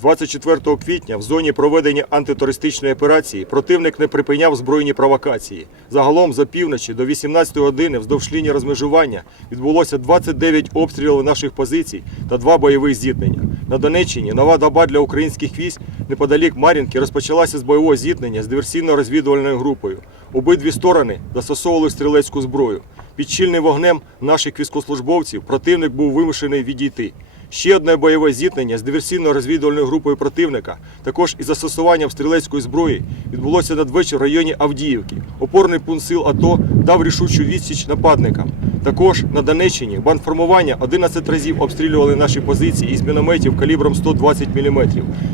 24 квітня в зоні проведення антитерористичної операції противник не припиняв збройні провокації. Загалом за півночі до 18 години вздовж лінії розмежування відбулося 29 обстрілів наших позицій та два бойових зіткнення. На Донеччині нова доба для українських військ неподалік Мар'їнки розпочалася з бойового зіткнення з диверсійно-розвідувальною групою. Обидві сторони застосовували стрілецьку зброю. Під щільним вогнем наших військовослужбовців противник був вимушений відійти. Ще одне бойове зіткнення з диверсійно-розвідувальною групою противника, також із застосуванням стрілецької зброї, відбулося надвечір в районі Авдіївки. Опорний пункт сил АТО дав рішучу відсіч нападникам. Також на Донеччині бандформування 11 разів обстрілювали наші позиції із мінометів калібром 120 мм,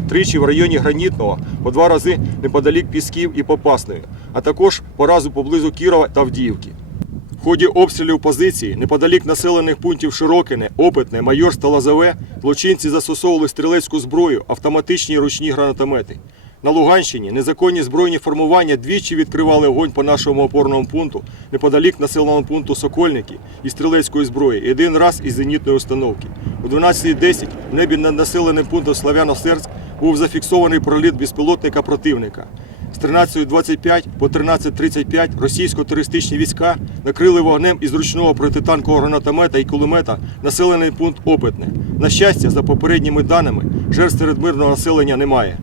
тричі в районі Гранітного, по два рази неподалік Пісків і Попасної, а також по разу поблизу Кірова та Авдіївки. В ході обстрілів позиції неподалік населених пунктів Широкине, Опитне, Майорськ та Лазове злочинці застосовували стрілецьку зброю, автоматичні ручні гранатомети. На Луганщині незаконні збройні формування двічі відкривали огонь по нашому опорному пункту неподалік населеного пункту Сокольники із стрілецької зброї, і один раз із зенітної установки. У 12.10 в небі над населеним пунктом Славяно-Серськ був зафіксований проліт безпілотника противника. З 13.25 по 13.35 російсько-туристичні війська накрили вогнем із ручного протитанкового гранатомета і кулемета населений пункт Опитне. На щастя, за попередніми даними, жертв серед мирного населення немає.